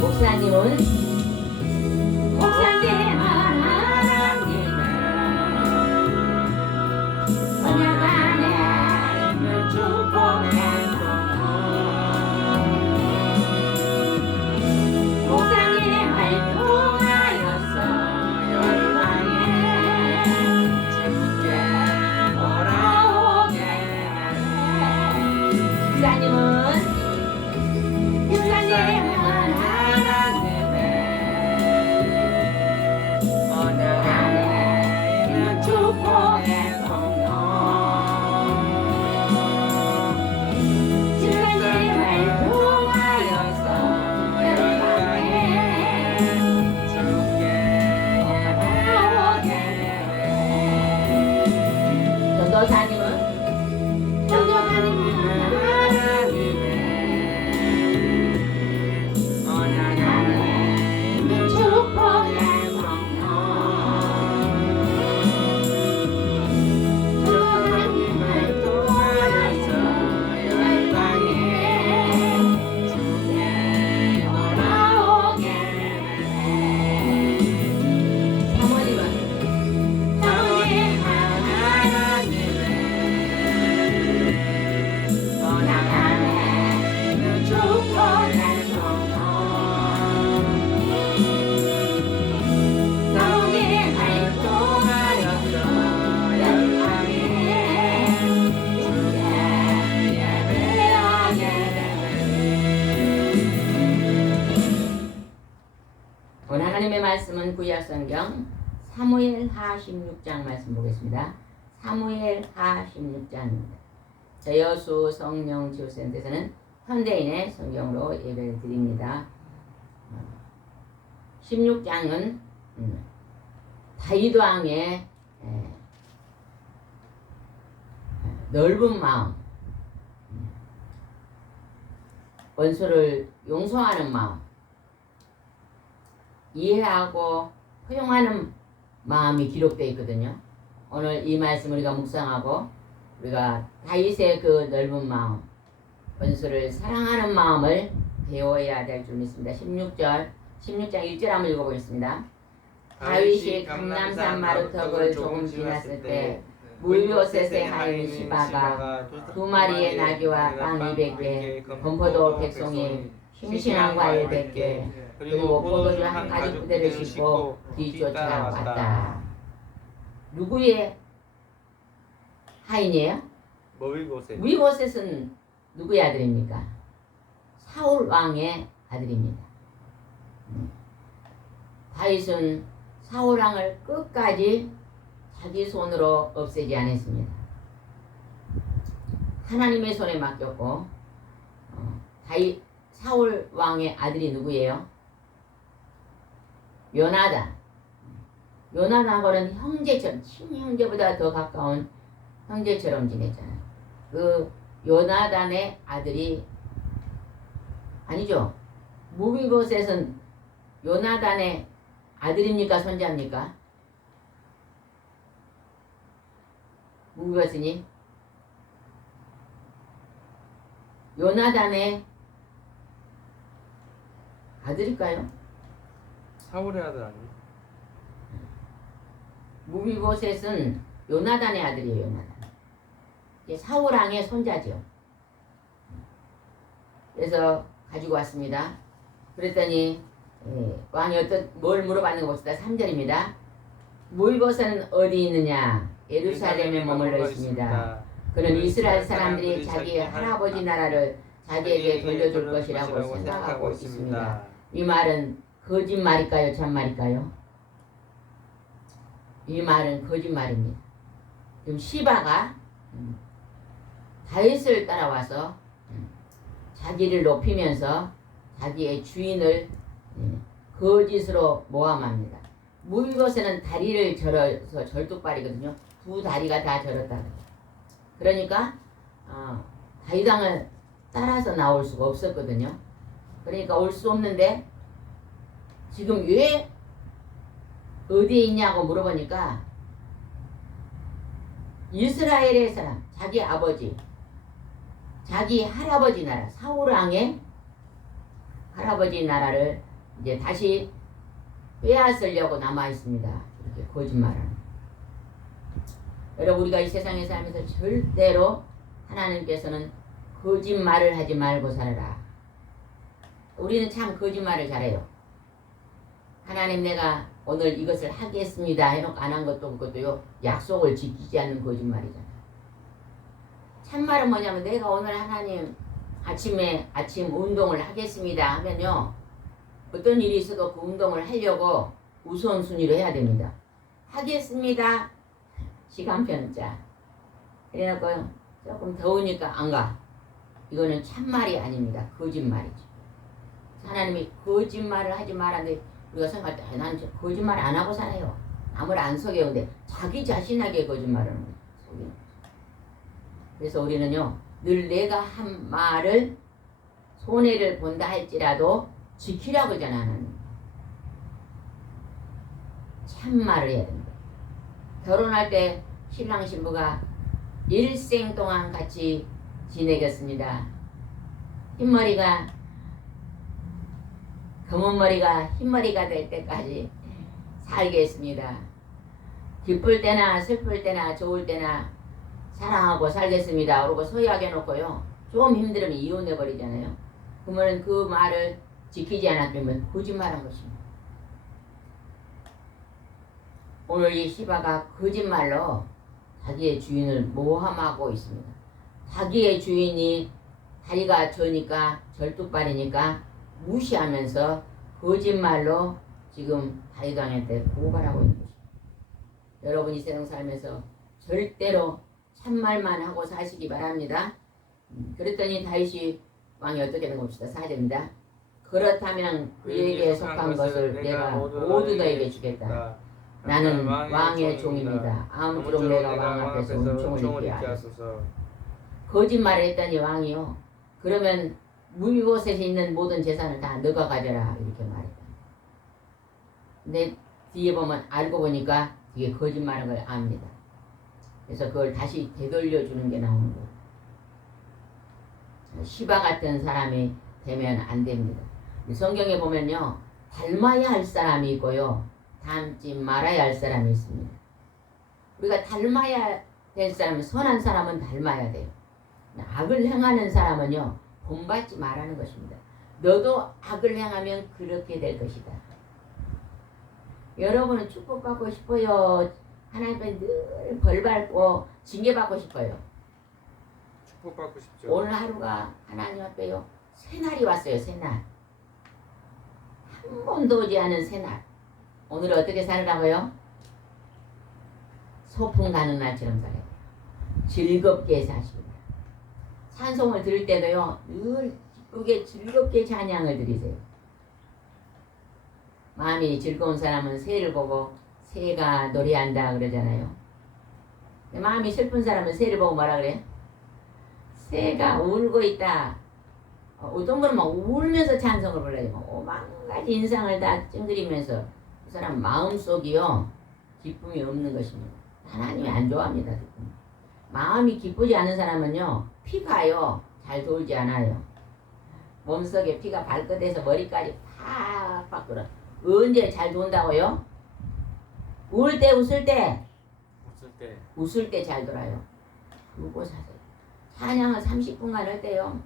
목사님은 오늘 하나님의 말씀은 구약성경 사무엘하 16장 말씀 보겠습니다. 사무엘하 16장입니다. 저 여수 성령지구센터에서는 현대인의 성경으로 예배를 드립니다. 16장은 다윗 왕의 넓은 마음, 원수를 용서하는 마음, 이해하고 허용하는 마음이 기록되어 있거든요. 오늘 이 말씀 우리가 묵상하고 우리가 다윗의 그 넓은 마음, 원수를 사랑하는 마음을 배워야 될 줄 믿습니다. 16장 1절 한번 읽어보겠습니다. 다윗이 감람산 마루턱을 조금 지났을 때 물요셋의 하인 시바가 2마리의 나귀와 빵 200개, 건포도 백송이, 싱싱한 과일 100개, 그리고 포도주 한 가지 부대를 싣고 뒤쫓아왔다. 누구의 하인이에요? 무비보셋은 누구의 아들입니까? 사울 왕의 아들입니다. 다윗은 사울 왕을 끝까지 자기 손으로 없애지 않았습니다. 하나님의 손에 맡겼고, 다윗 사울 왕의 아들이 누구예요? 요나단하고는 형제처럼, 친형제보다 더 가까운 형제처럼 지냈잖아요. 그 요나단의 아들이 아니죠. 무비보셋은 요나단의 아들입니까? 손자입니까? 무비보셋이 요나단의 아들일까요? 사울의 아들 아니에요? 무비보셋은 요나단의 아들이에요. 요나단. 사울 왕의 손자죠. 그래서 가지고 왔습니다. 그랬더니 왕이 뭘 물어봤는 거 봅시다. 3절입니다. 무비보셋은 어디 있느냐? 예루살렘에 머물러 있습니다. 그는 이스라엘 사람들이 자기 할아버지 나라를 자기에게 돌려줄 것이라고 생각하고 있습니다. 이 말은 거짓말일까요? 참말일까요? 이 말은 거짓말입니다. 지금 시바가 다윗을 따라와서 자기를 높이면서 자기의 주인을 거짓으로 모함합니다. 무비보셋은 다리를 절어서 절뚝발이거든요. 두 다리가 다 절었다. 그러니까 다윗 왕을 따라서 나올 수가 없었거든요. 그러니까 올 수 없는데 지금 왜 어디에 있냐고 물어보니까 이스라엘의 사람, 자기 아버지, 자기 할아버지 나라, 사울왕의 할아버지 나라를 이제 다시 빼앗으려고 남아 있습니다. 이렇게 거짓말하는. 여러분, 우리가 이 세상에 살면서 절대로 하나님께서는 거짓말을 하지 말고 살아라. 우리는 참 거짓말을 잘해요. 하나님, 내가 오늘 이것을 하겠습니다 해놓고 안 한 것도 그것도요, 약속을 지키지 않는 거짓말이잖아요. 참말은 뭐냐면, 내가 오늘 하나님 아침 운동을 하겠습니다 하면요, 어떤 일이 있어도 그 운동을 하려고 우선순위로 해야 됩니다. 하겠습니다. 시간표는 짜. 그래놓고 조금 더우니까 안 가. 이거는 참말이 아닙니다. 거짓말이죠. 하나님이 거짓말을 하지 말았는데 우리가 생각할 때 나는 거짓말 안 하고 살아요. 남을 안 속여요. 근데 자기 자신에게 거짓말을 하는 거예요. 그래서 우리는요, 늘 내가 한 말을 손해를 본다 할지라도 지키라고 하잖아. 하나님. 참말을 해야 됩니다. 결혼할 때 신랑 신부가 일생 동안 같이 지내겠습니다. 흰머리가 검은 머리가 흰머리가 될 때까지 살겠습니다. 기쁠 때나 슬플 때나 좋을 때나 사랑하고 살겠습니다. 그러고 서약해 놓고요, 좀 힘들으면 이혼해 버리잖아요. 그러면 그 말을 지키지 않았으면 거짓말한 것입니다. 오늘 이 시바가 거짓말로 자기의 주인을 모함하고 있습니다. 자기의 주인이 다리가 저니까 절뚝발이니까 무시하면서 거짓말로 지금 다윗왕한테 고발하고 있는 것입니다. 여러분이 세상 살면서 절대로 참말만 하고 사시기 바랍니다. 그랬더니 다윗이 왕이 어떻게 된 겁시다. 4절입니다. 그렇다면 그에게 속한 것을 내가 모두 너에게 주겠다. 나는 왕의 종입니다. 아무쪼록 내가 왕 앞에서 은총을 입게 하소서. 거짓말을 했더니 왕이요, 그러면 무이봇에 있는 모든 재산을 다 너가 가져라 이렇게 말했다. 근데 뒤에 보면 알고 보니까 이게 거짓말인 걸 압니다. 그래서 그걸 다시 되돌려 주는 게 나오는 거예요. 시바 같은 사람이 되면 안 됩니다. 성경에 보면요, 닮아야 할 사람이 있고요, 닮지 말아야 할 사람이 있습니다. 우리가 닮아야 될 사람은, 선한 사람은 닮아야 돼요. 악을 행하는 사람은요, 본받지 말라는 것입니다. 너도 악을 행하면 그렇게 될 것이다. 여러분은 축복받고 싶어요? 하나님께 늘 벌받고 징계받고 싶어요? 축복받고 싶죠. 오늘 하루가 하나님 앞에요, 새날이 왔어요. 새날. 한 번도 오지 않은 새날. 오늘 어떻게 살으라고요? 소풍 가는 날처럼 살아요. 즐겁게 사십니다. 찬송을 들을 때도요, 늘 기쁘게 즐겁게 찬양을 드리세요. 마음이 즐거운 사람은 새를 보고 새가 노래한다 그러잖아요. 마음이 슬픈 사람은 새를 보고 뭐라 그래? 새가 울고 있다. 어떤 분은 막 울면서 찬송을 불러요. 오만 가지 인상을 다 찡그리면서 그 사람 마음속이요, 기쁨이 없는 것입니다. 하나님이 안 좋아합니다. 기쁨. 마음이 기쁘지 않은 사람은요, 피가요 잘 돌지 않아요. 몸속에 피가 발끝에서 머리까지 팍팍 돌아. 언제 잘 돈다고요? 울 때, 웃을 때? 웃을 때 잘 돌아요. 울고 사세요. 찬양을 30분간 할 때요,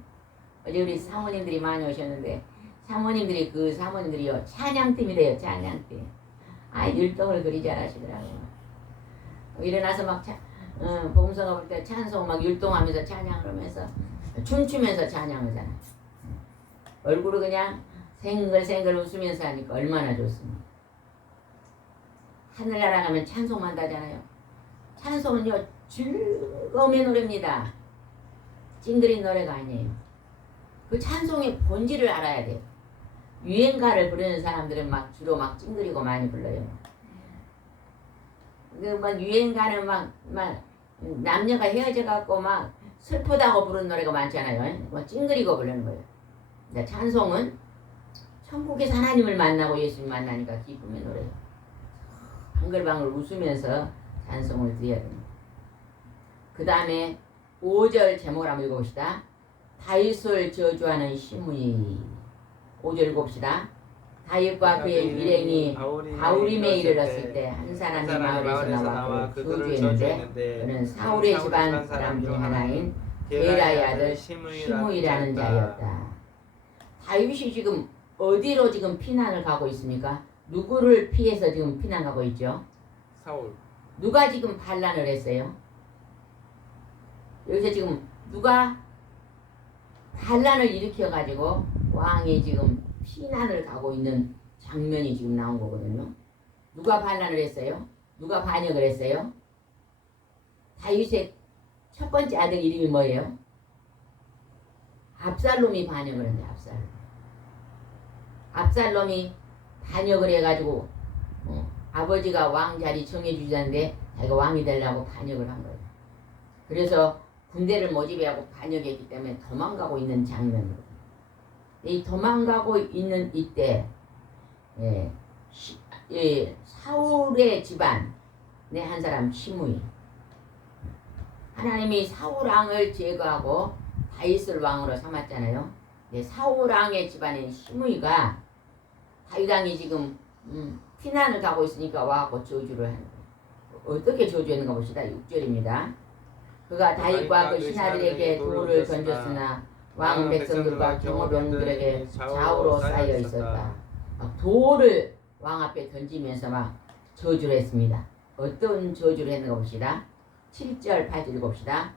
어제 우리 사모님들이 많이 오셨는데, 사모님들이요 찬양팀이래요. 찬양팀. 율동을 그리 잘하시더라고요. 일어나서 막 복음서가 볼 때 찬송 막 율동하면서 찬양을 하면서 춤추면서 찬양을 하잖아. 얼굴을 그냥 생글생글 웃으면서 하니까 얼마나 좋습니까? 하늘나라 가면 찬송만 하잖아요. 찬송은요, 즐거움의 노래입니다. 찡그린 노래가 아니에요. 그 찬송의 본질을 알아야 돼요. 유행가를 부르는 사람들은 막 주로 막 찡그리고 많이 불러요. 막 유행가는 막 남녀가 헤어져 갖고 막 슬프다고 부르는 노래가 많잖아요. 막 찡그리고 부르는 거예요. 근데 찬송은 천국에서 하나님을 만나고 예수님 만나니까 기쁨의 노래. 방글방글 웃으면서 찬송을 드려야 됩니다. 그 다음에 5절 제목을 한번 읽어봅시다. 다윗을 저주하는 시므이. 5절 읽어봅시다. 다윗과 그의 일행이 바울임에 이르렀을 때 한 사람이 마을에서 나와 그를 저주했는데 그는 사울의 집안 사람 중 하나인 게라의 아들 시므이라는 자였다. 다윗이 지금 어디로 지금 피난을 가고 있습니까? 누구를 피해서 지금 피난 가고 있죠? 사울. 누가 지금 반란을 했어요? 여기서 지금 누가 반란을 일으켜 가지고 왕이 지금 피난을 가고 있는 장면이 지금 나온 거거든요. 누가 반란을 했어요? 누가 반역을 했어요? 다윗의 첫 번째 아들 이름이 뭐예요? 압살롬이 반역을 했는데 압살롬이 반역을 해가지고 아버지가 왕 자리 정해주자는데 자기가 왕이 되려고 반역을 한 거예요. 그래서 군대를 모집해하고 반역했기 때문에 도망가고 있는 장면이거든요. 이 도망가고 있는 이때 사울의 집안의 한 사람 시므이, 하나님이 사울 왕을 제거하고 다윗을 왕으로 삼았잖아요. 사울 왕의 집안인 시므이가 다윗 왕이 지금 피난을 가고 있으니까 와갖고 저주를 하는 거예요. 어떻게 저주했는가 봅시다. 6절입니다. 그가 다윗과 그 신하들에게 돌을 던졌으나 왕 백성들과 경호병들에게 좌우로 쌓여 있었다. 돌을 왕 앞에 던지면서 막 저주를 했습니다. 어떤 저주를 했는가 봅시다. 7절 8절 읽읍시다.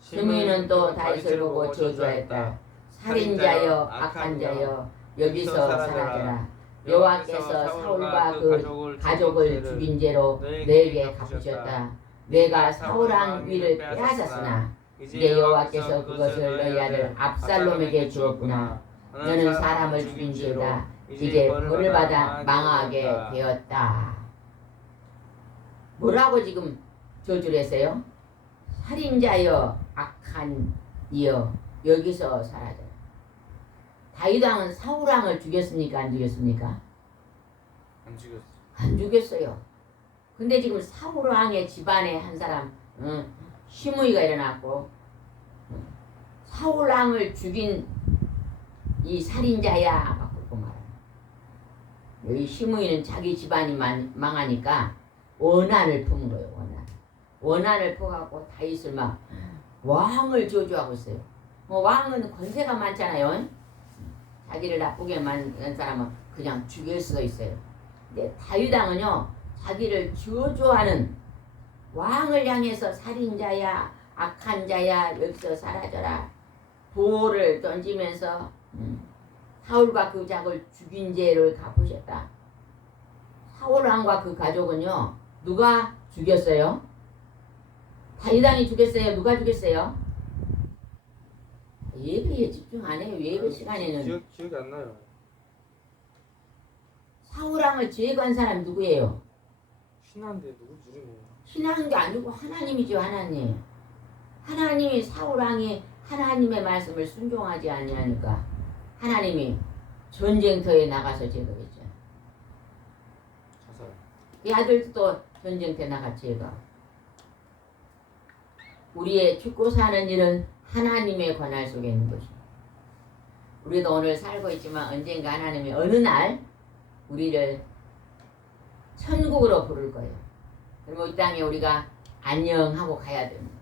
시므이는 또 다윗을 보고 저주하였다. 살인자여 악한 자여 여기서 사라져라. 여호와께서 사울과 그 가족을 죽인 죄로 너에게 갚으셨다. 내가 사울 왕 위를 빼앗았으나 이제 여호와께서 그것을 너희 아들 압살롬에게 주었구나. 너는 사람을 죽인 죄다. 이제 벌을 받아 망하게 되었다. 뭐라고 지금 저주를 했어요? 살인자여 악한 이여 여기서 사라져라. 다윗 왕은 사울 왕을 죽였습니까? 안 죽였습니까? 안 죽였어. 안 죽였어요. 근데 지금 사울 왕의 집안에 한 사람 시므이가 일어났고 사울 왕을 죽인 이 살인자야 막 그러고 말해요. 여기 시므이는 자기 집안이 망하니까 원한을 품은 거예요. 원한을 퍼갖고 다윗을 막 왕을 저주하고 있어요. 왕은 권세가 많잖아요. 자기를 나쁘게 만든 사람은 그냥 죽일 수도 있어요. 근데 다윗 왕은요, 자기를 저주하는 왕을 향해서 살인자야 악한 자야 여기서 사라져라 돌을 던지면서 사울과 그 자를 죽인 죄를 갚으셨다. 사울 왕과 그 가족은요, 누가 죽였어요? 다윗 왕이 죽였어요? 누가 죽였어요? 예배에 집중 안 해요. 예배 시간에는 기억이 안 나요. 사울 왕을 제거한 사람이 누구예요? 신한데 누구지 이름이? 신하는 게 아니고 하나님이죠. 하나님. 하나님이 사울 왕이 하나님의 말씀을 순종하지 아니하니까 하나님이 전쟁터에 나가서 제거했죠. 자살. 이 아들도 전쟁터에 나가 제거. 우리의 죽고 사는 일은 하나님의 권할 속에 있는 것입니다. 우리도 오늘 살고 있지만 언젠가 하나님이 어느 날 우리를 천국으로 부를 거예요. 그리고 이 땅에 우리가 안녕하고 가야 됩니다.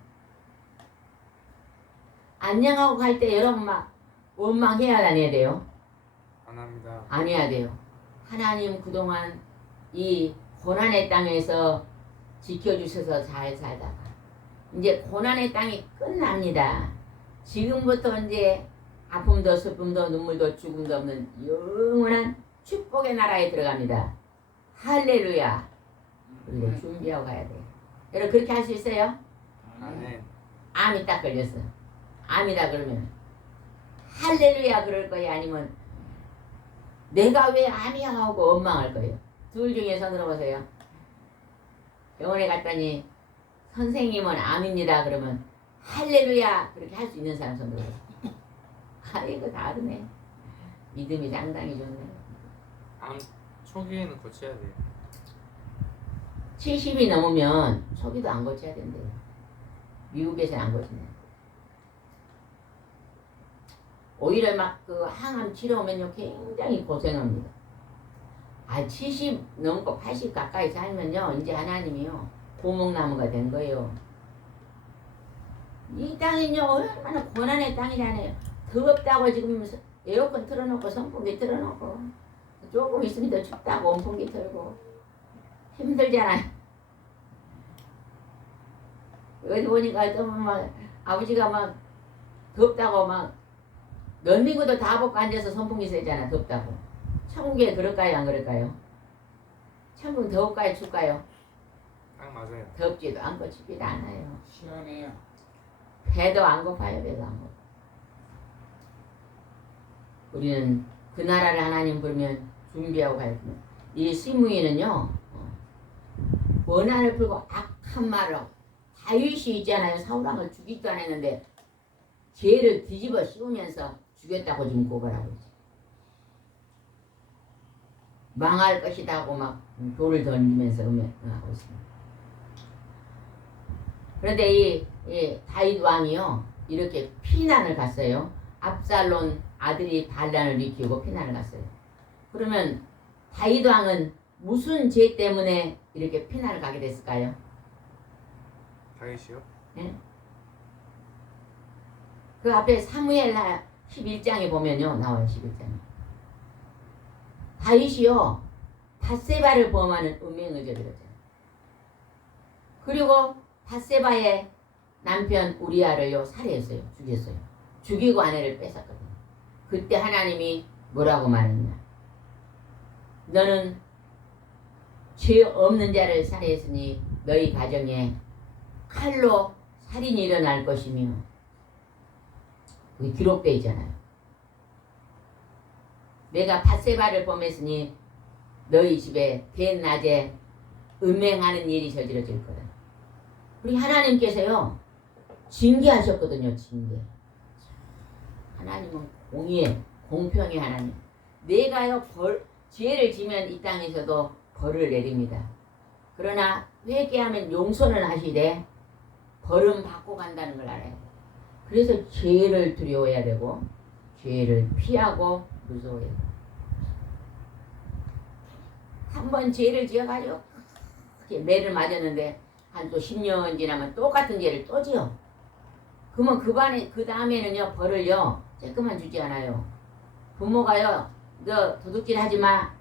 안녕하고 갈 때 여러분 막 원망해야 안 해야 돼요? 안 합니다. 안 해야 돼요. 하나님 그동안 이 고난의 땅에서 지켜주셔서 잘 살다가 이제 고난의 땅이 끝납니다. 지금부터 이제 아픔도 슬픔도 눈물도 죽음도 없는 영원한 축복의 나라에 들어갑니다. 할렐루야. 우리가 준비하고 가야 돼요. 여러분 그렇게 할 수 있어요? 아멘. 암이 딱 걸렸어. 암이다 그러면 할렐루야 그럴 거야? 아니면 내가 왜 암이야 하고 원망할 거예요? 둘 중에 손으로 보세요. 병원에 갔더니 선생님은 암입니다 그러면 할렐루야 그렇게 할 수 있는 사람 손들어 보세요. 아이고 다르네. 믿음이 상당히 좋네. 초기에는 고쳐야 돼요. 70이 넘으면 초기도 안 고쳐야 된대요. 미국에서는 안 고치네. 오히려 막 그 항암 치료하면요 굉장히 고생합니다. 70 넘고 80 가까이 살면요 이제 하나님이요 고목나무가 된 거예요. 이 땅은요 얼마나 고난의 땅이잖아요. 더웠다고 지금 에어컨 틀어놓고 선풍기 틀어놓고 조금 있으면 더 춥다고 온풍기 틀고 힘들잖아요. 어디 보니까 또 막 아버지가 막 덥다고 막 런닝구도 다 벗고 앉아서 선풍기 쐬잖아. 덥다고. 천국에 그럴까요 안 그럴까요? 천국 더울까요 춥까요? 딱 맞아요. 덥지도 않고 춥지도 않아요. 시원해요. 배도 안 고파요. 배도 안 고파. 우리는 그 나라를 하나님 부르면 준비하고 가야 됩니다. 이 시므이는요 원한을 풀고 악한 말로 다윗이 있잖아요. 사울왕을 죽이지도 않았는데 죄를 뒤집어 씌우면서 죽였다고 지금 고발하고 있어요. 망할 것이다 하고 막 돌을 던지면서 응하고 있습니다. 그런데 이 다윗 왕이요 이렇게 피난을 갔어요. 압살론 아들이 반란을 일으키고 피난을 갔어요. 그러면 다윗 왕은 무슨 죄 때문에 이렇게 피난을 가게 됐을까요? 다윗이요? 예? 그 앞에 사무엘 11장에 보면요 나와요. 11장에 다윗이요 밧세바를 범하는 음행을 저질렀잖아요. 그리고 밧세바의 남편 우리아를요 살해했어요. 죽였어요. 죽이고 아내를 뺏었거든요. 그때 하나님이 뭐라고 말했냐? 너는 죄 없는 자를 살해했으니 너희 가정에 칼로 살인이 일어날 것이며 그게 기록되어 있잖아요. 내가 밧세바를 범했으니 너희 집에 대낮에 음행하는 일이 저지러질 거다. 우리 하나님께서요 징계하셨거든요. 징계. 하나님은 공의의 공평의 하나님. 내가요 죄를 지면 이 땅에서도 벌을 내립니다. 그러나 회개하면 용서는 하시되 벌은 받고 간다는 걸 알아야 돼요. 그래서 죄를 두려워해야 되고 죄를 피하고 무서워해야 돼요. 한 번 죄를 지어가지고 매를 맞았는데 한 또 10년 지나면 똑같은 죄를 또 지어. 그러면 그 다음에는요 벌을요 쬐끔만 주지 않아요. 부모가요 너 도둑질 하지마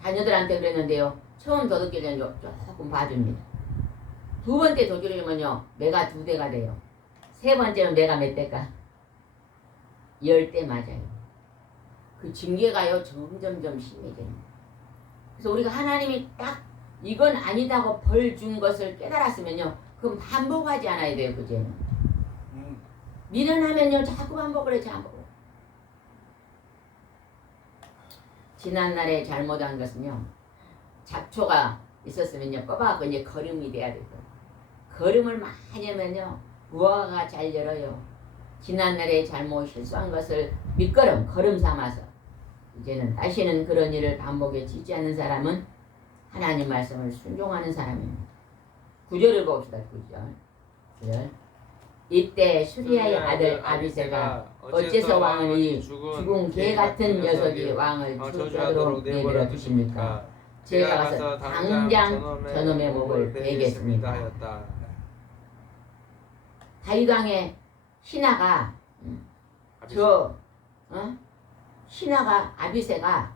자녀들한테 그랬는데요 처음 도둑질은 조금 봐줍니다. 두 번째 도둑질이면요 매가 2대가 돼요. 세 번째는 매가 몇 대가? 10대 맞아요. 그 징계가요 점점점 심해집니다. 그래서 우리가 하나님이 딱 이건 아니다고 벌 준 것을 깨달았으면요 그럼 반복하지 않아야 돼요. 그 죄는 미련하면요 자꾸 반복을 해 자꾸. 지난날에 잘못한 것은요 잡초가 있었으면요 뽑아갖고 이제 거름이 돼야 되고 거름을 많이 하면요 무화과가 잘 열어요. 지난날에 잘못 실수한 것을 밑거름 거름 삼아서 이제는 다시는 그런 일을 반복해 지지 않는 사람은 하나님 말씀을 순종하는 사람입니다. 9절을 봅시다. 9절. 이때 수리아의 아들 아비새가 어째서 왕을 이 죽은 개 같은 녀석이 왕을 저주하도록 내버려 두십니까? 제가 가서 당장 저놈의 목을 베겠습니다. 다윗 왕의 신하가 신하가 아비새가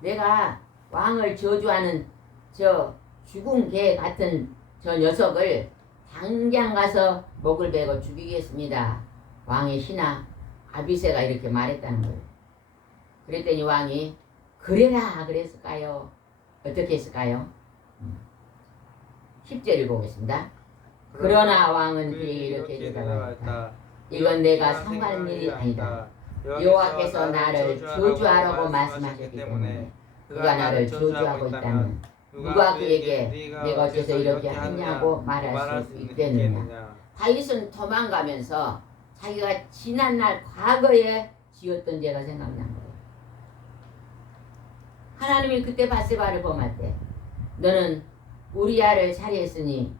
내가 왕을 저주하는 저 죽은 개 같은 저 녀석을 당장 가서 목을 베고 죽이겠습니다. 왕의 신하 아비새가 이렇게 말했다는 거예요. 그랬더니 왕이 그래라 그랬을까요? 어떻게 했을까요? 10절 읽어보겠습니다. 그러나 왕은 그에게 이렇게 대답하였다. 이건 내가 상관할 일이 아니다. 여호와께서 나를 저주하라고 말씀하셨기 때문에 그가 나를 저주하고 있다면 누가 그에게 내가 어째서 이렇게 하냐고 말할 수 있겠느냐. 다윗은 도망가면서 자기가 지난날 과거에 지었던 죄가 생각난 거예요. 하나님이 그때 바세바를 범할 때 너는 우리아를 살해했으니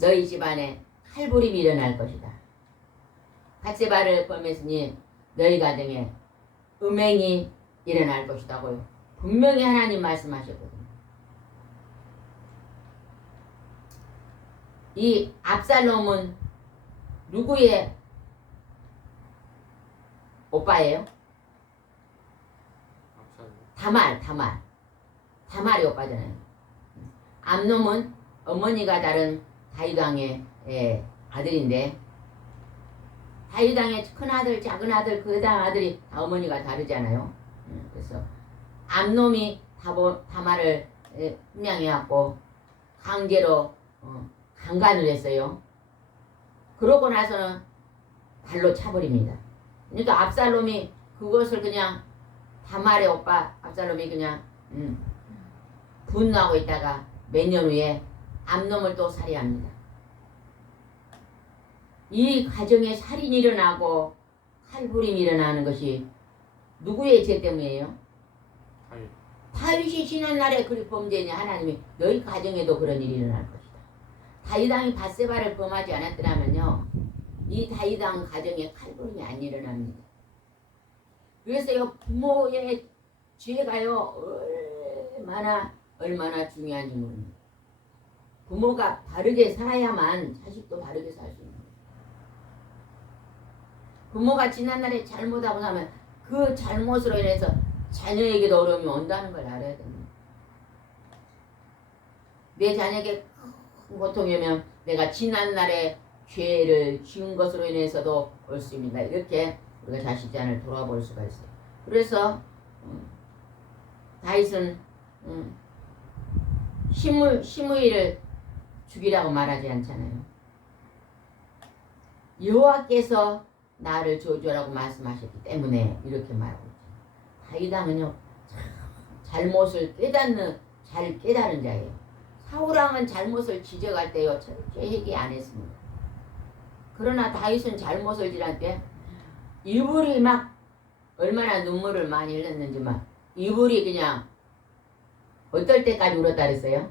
너희 집안에 칼부림이 일어날 것이다. 바세바를 범했으니 너희 가정에 음행이 일어날 것이다고요. 분명히 하나님 말씀하셨거든요. 이 압살롬은 누구의 오빠예요? 다말이 오빠잖아요. 암놈은 어머니가 다른 다윗 왕의 아들인데 다윗 왕의 큰 아들, 작은 아들, 그 다음 아들이 다 어머니가 다르잖아요. 그래서 암놈이 다말을 음양해갖고 강제로 강간을 했어요. 그러고 나서는 발로 차버립니다. 그러니까 압살롬이 그것을 그냥 다말의 오빠 압살롬이 그냥 분노하고 있다가 몇 년 후에 암놈을 또 살해합니다. 이 가정에 살인이 일어나고 칼부림이 일어나는 것이 누구의 죄 때문이에요? 다윗이 지난날에 그리 범죄니 하나님이 너희 가정에도 그런 일이 일어날 것이다. 다윗 왕이 바세바를 범하지 않았더라면요 이 다윗 왕 가정에 칼부림이 안 일어납니다. 그래서요 부모의 죄가요 얼마나 중요한지 모릅니다. 부모가 바르게 살아야만 자식도 바르게 살 수 있는 거예요. 부모가 지난날에 잘못하고 나면 그 잘못으로 인해서 자녀에게도 어려움이 온다는 걸 알아야 됩니다. 내 자녀에게 큰 고통이 오면 내가 지난날에 죄를 지은 것으로 인해서도 올 수 있습니다. 이렇게 우리가 자식 자녀를 돌아볼 수가 있어요. 그래서 다윗은 시므이를 죽이라고 말하지 않잖아요. 여호와께서 나를 저주하라고 말씀하셨기 때문에 이렇게 말하고 있잖아요. 다윗 왕은요 잘못을 잘 깨달은 자예요. 사울 왕은 잘못을 지적할 때요 철저히 회개 안 했습니다. 그러나 다윗은 잘못을 지랄 때 이불이 막 얼마나 눈물을 많이 흘렸는지만 이불이 그냥 어떨 때까지 울었다 그랬어요?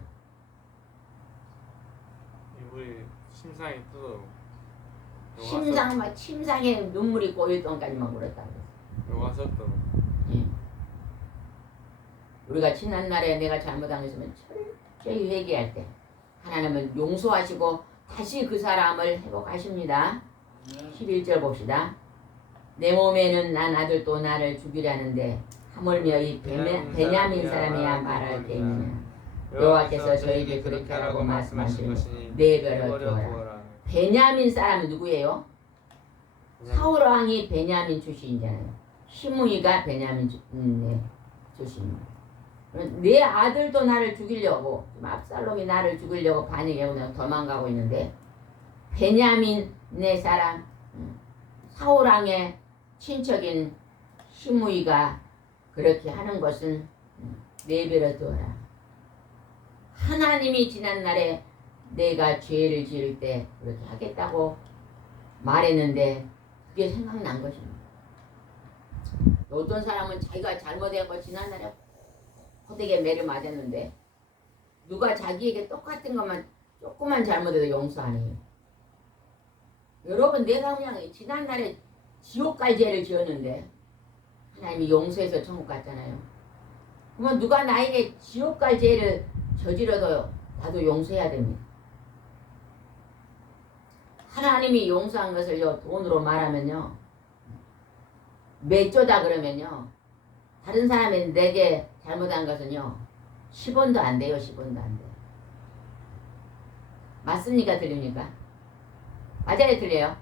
이불이 심상이 뜯어. 침상에 눈물이 고일 동안까지만 울었다 그랬어요. 영화 썼던. 예. 우리가 지난날에 내가 잘못한 것이면 철저히 회개할 때 하나님은 용서하시고 다시 그 사람을 회복하십니다. 11절 봅시다. 내 몸에는 난 아들도 나를 죽이려는데 하물며 이 베냐민 사람이야 말할 때이냐. 여호와께서 저에게 그렇게 하라고 말씀하시니 내버려 두어라. 베냐민 사람은 누구예요? 사울 왕이 베냐민 출신이잖아요. 시므이가 베냐민 출신입니다. 내 아들도 나를 죽이려고 압살롬이 나를 죽이려고 반역하고 도망가고 있는데 베냐민의 사람 사울 왕의 친척인 시므이가 그렇게 하는 것은 내버려 두어라. 하나님이 지난날에 내가 죄를 지을 때 그렇게 하겠다고 말했는데 그게 생각난 것입니다. 어떤 사람은 자기가 잘못했고 지난날에 호되게 매를 맞았는데 누가 자기에게 똑같은 것만 조금만 잘못해도 용서 안 해요. 여러분 내가 그냥 지난날에 지옥 갈 죄를 지었는데 하나님이 용서해서 천국 갔잖아요. 그러면 누가 나에게 지옥 갈 죄를 저지러도 나도 용서해야 됩니다. 하나님이 용서한 것을요 돈으로 말하면요 몇 조다 그러면요 다른 사람이 내게 잘못한 것은요 10원도 안 돼요. 10원도 안 돼요. 맞습니까? 틀립니까? 맞아요? 틀려요?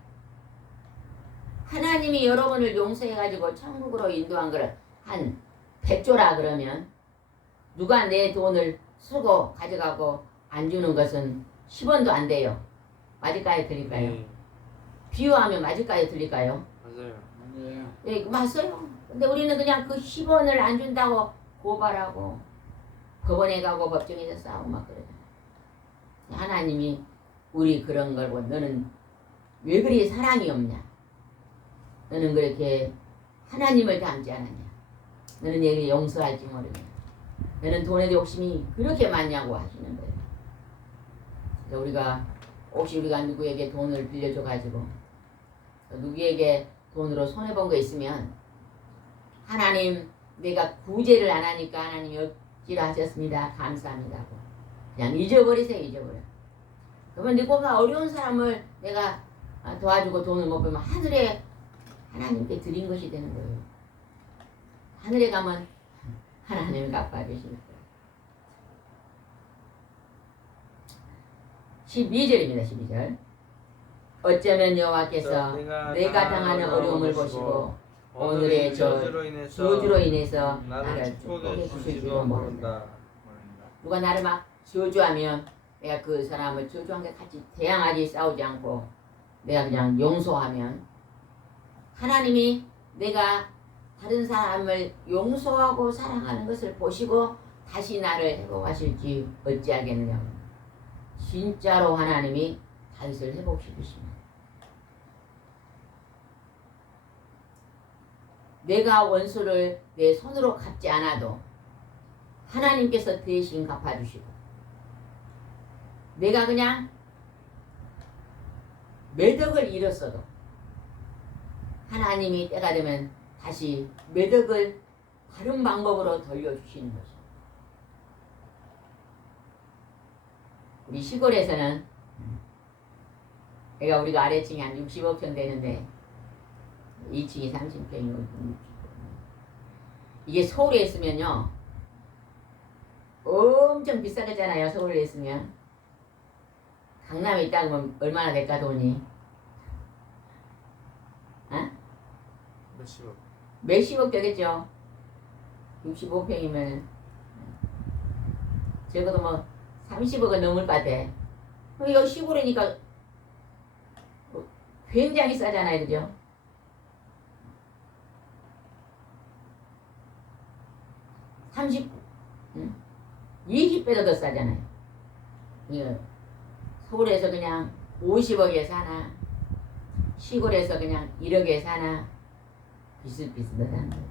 하나님이 여러분을 용서해가지고 천국으로 인도한 것을 한 100조라 그러면 누가 내 돈을 쓰고 가져가고 안 주는 것은 10원도 안 돼요. 맞을까요? 틀릴까요? 네. 비유하면 맞을까요? 틀릴까요? 맞아요. 예, 맞아요. 근데 우리는 그냥 그 10원을 안 준다고 고발하고 법원에 가고 법정에서 싸우고 막 그러잖아요. 하나님이 우리 그런 걸 보고 너는 왜 그리 사랑이 없냐? 너는 그렇게 하나님을 닮지 않았냐? 너는 얘를 용서할지 모르냐? 너는 돈에 대해 욕심이 그렇게 많냐고 하시는 거예요. 그래서 우리가 혹시 우리가 누구에게 돈을 빌려줘 가지고 누구에게 돈으로 손해 본 거 있으면 하나님 내가 구제를 안 하니까 하나님이 억지로 하셨습니다. 감사합니다. 그냥 잊어버리세요. 잊어버려. 그러면 누구가 어려운 사람을 내가 도와주고 돈을 못 벌면 하늘에 하나님께 드린 것이 되는 거예요. 하늘에 가면 하나님이 갚아주실 거예요. 12절입니다. 12절. 어쩌면 여호와께서 내가 당하는 어려움을 보시고 오늘의 저주로 인해서 나를 축복해 주실지도 모른다. 누가 나를 막 저주하면 내가 그 사람을 저주한 게 같이 대항하지 싸우지 않고 내가 그냥 용서하면 하나님이 내가 다른 사람을 용서하고 사랑하는 것을 보시고 다시 나를 회복하실지 어찌하겠느냐. 진짜로 하나님이 다윗을 회복시키십니다. 내가 원수를 내 손으로 갚지 않아도 하나님께서 대신 갚아주시고 내가 그냥 매덕을 잃었어도 하나님이 때가 되면 다시 매덕을 다른 방법으로 돌려주시는 거죠. 우리 시골에서는 우리가 아래층이 한 65평 되는데 2층이 30평이고 이게 서울에 있으면요 엄청 비싸겠잖아요. 서울에 있으면 강남에 있다고 하면 얼마나 될까 돈이? 어? 몇십억. 몇십억 되겠죠. 65평이면 적어도 뭐 30억은 넘을 것 같아. 이거 시골이니까 굉장히 싸잖아요. 그죠? 응? 20배도 더 싸잖아요. 이거 서울에서 그냥 50억에 사나 시골에서 그냥 1억에 사나 비슷비슷하다는 거예요.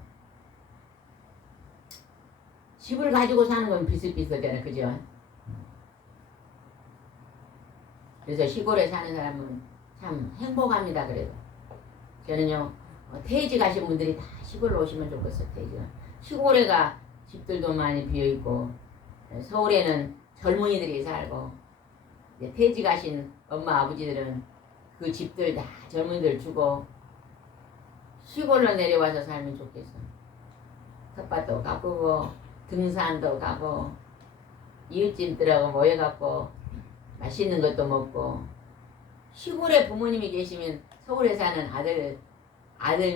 집을 가지고 사는 건 비슷비슷하잖아요. 그죠? 그래서 시골에 사는 사람은 참 행복합니다. 그래도 저는요 퇴직 가신 분들이 다 시골로 오시면 좋겠어요. 퇴직. 시골에가 집들도 많이 비어있고 서울에는 젊은이들이 살고 퇴직 가신 엄마 아버지들은 그 집들 다 젊은이들 주고 시골로 내려와서 살면 좋겠어. 텃밭도 가꾸고 등산도 가고 이웃집들하고 모여갖고 맛있는 것도 먹고 시골에 부모님이 계시면 서울에 사는 아들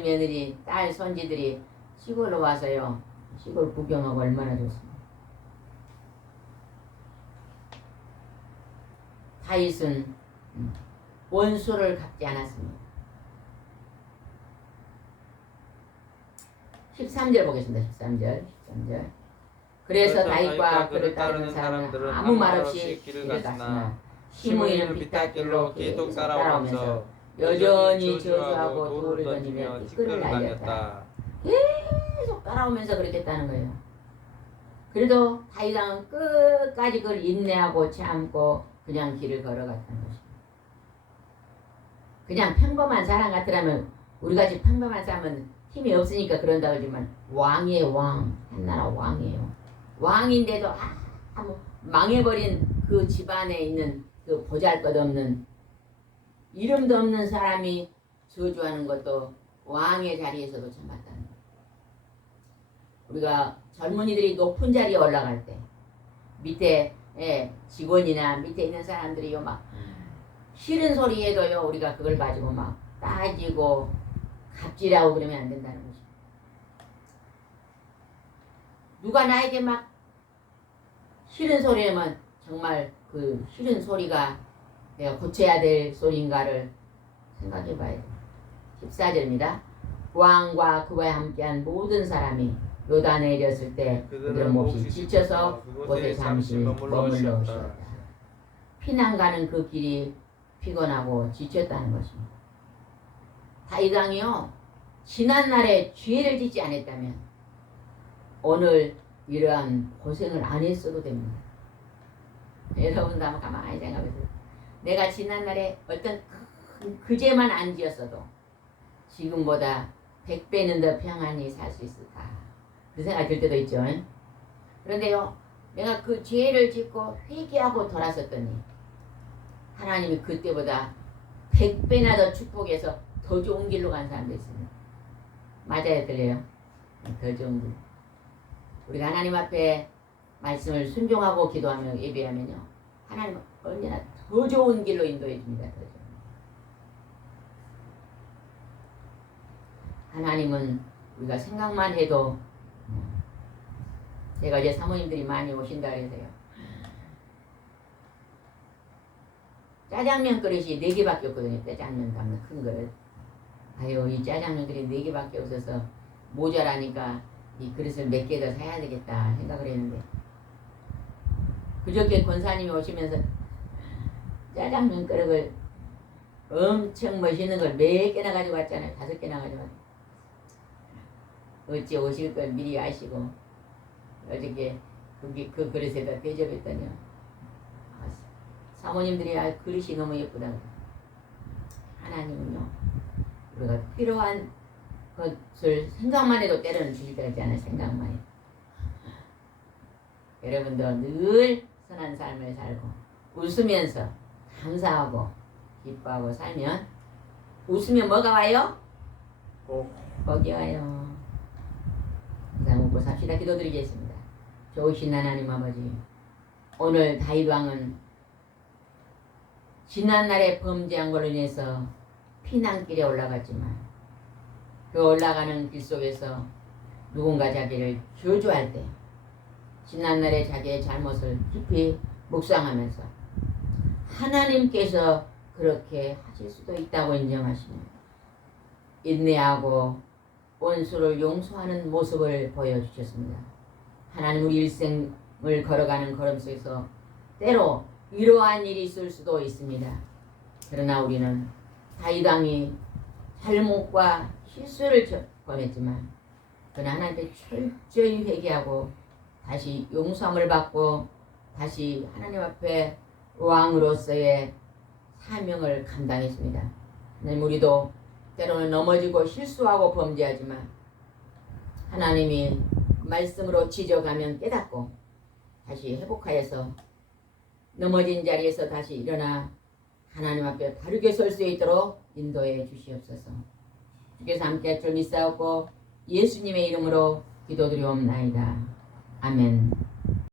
며느리 딸 손지들이 시골로 와서요 시골 구경하고 얼마나 좋습니다. 다윗은 원수를 갚지 않았습니다. 13절 보겠습니다. 13절. 그래서 다윗과 그를 따르는 사람들은 아무 말 없이 길을 갔으나 시므이는 빗길로 계속 따라오면서 여전히 저주하고 돌을 던지며 티끌을 날렸다. 계속 따라오면서 그랬겠다는 거예요. 그래도 다윗왕은 끝까지 그걸 인내하고 참고 그냥 길을 걸어갔다는 것입니다. 그냥 평범한 사람 같으라면 우리같이 평범한 사람은 힘이 없으니까 그런다 그러지만 왕이에요. 왕. 한나라 왕이에요. 왕인데도 망해버린 그 집안에 있는 그 보잘것없는 이름도 없는 사람이 저주하는 것도 왕의 자리에서도 참았다는 거예요. 우리가 젊은이들이 높은 자리에 올라갈 때 밑에 직원이나 밑에 있는 사람들이요 막 싫은 소리 해도요 우리가 그걸 가지고 막 따지고 갑질하고 그러면 안 된다는 거죠. 누가 나에게 막 싫은 소리 하면 정말 그 싫은 소리가 내가 고쳐야 될 소리인가를 생각해 봐야 돼요. 14절입니다. 왕과 그와 함께한 모든 사람이 요단에 이르렀을 때 그들은 몹시 지쳐서 그곳에 잠시 머물러오셨다. 피난 가는 그 길이 피곤하고 지쳤다는 것입니다. 다윗 왕이요 지난날에 죄를 짓지 않았다면 오늘 이러한 고생을 안 했어도 됩니다. 여러분도 한번 가만히 생각해보세요. 내가 지난날에 어떤 큰 그제만 안 지었어도 지금보다 100배는 더 평안히 살 수 있을까, 그 생각이 들 때도 있죠. 그런데요, 내가 그 죄를 짓고 회개하고 돌아섰더니 하나님이 그때보다 100배나 더 축복해서 더 좋은 길로 간 사람도 있습니다. 맞아요, 들려요? 더 좋은 길. 우리가 하나님 앞에 말씀을 순종하고 기도하며 예배하면요, 하나님은 언제나 더 좋은 길로 인도해 줍니다. 더 좋은. 하나님은 우리가 생각만 해도, 제가 이제 사모님들이 많이 오신다 그래서요, 짜장면 그릇이 4개밖에 없거든요. 짜장면 담는 큰 그릇. 아유, 이 짜장면 그릇이 4개밖에 없어서 모자라니까 이 그릇을 몇 개 더 사야 되겠다 생각을 했는데, 그저께 권사님이 오시면서 짜장면 그릇을 엄청 멋있는 걸 몇 개나 가지고 왔잖아요. 5개나 가지고 왔어요. 어찌 오실 걸 미리 아시고 어저께 그 그릇에다 대접했더니요, 사모님들이 그릇이 너무 예쁘다. 하나님은요, 우리가 필요한 것을 생각만 해도 때로는 주실 때가 있잖아요. 생각만 해도. 여러분도 늘 선한 삶을 살고 웃으면서 감사하고 기뻐하고 살면, 웃으면 뭐가 와요? 복이 와요. 이상 웃고 삽시다. 기도드리겠습니다. 좋으신 하나님 아버지, 오늘 다윗 왕은 지난날에 범죄한 걸로 인해서 피난길에 올라갔지만, 그 올라가는 길 속에서 누군가 자기를 저주할 때 지난날에 자기의 잘못을 깊이 묵상하면서 하나님께서 그렇게 하실 수도 있다고 인정하시며 인내하고 원수를 용서하는 모습을 보여주셨습니다. 하나님, 우리 일생을 걸어가는 걸음 속에서 때로 이러한 일이 있을 수도 있습니다. 그러나 우리는 다윗 왕이 잘못과 실수를 범했지만, 그러나 하나님께 철저히 회개하고 다시 용서함을 받고 다시 하나님 앞에 왕으로서의 사명을 감당했습니다. 하나님, 우리도 때로는 넘어지고 실수하고 범죄하지만 하나님이 말씀으로 지적하면 깨닫고 다시 회복하여서 넘어진 자리에서 다시 일어나 하나님 앞에 바르게 설 수 있도록 인도해 주시옵소서. 주께서 함께 할 줄 믿사옵고 예수님의 이름으로 기도드리옵나이다. 아멘.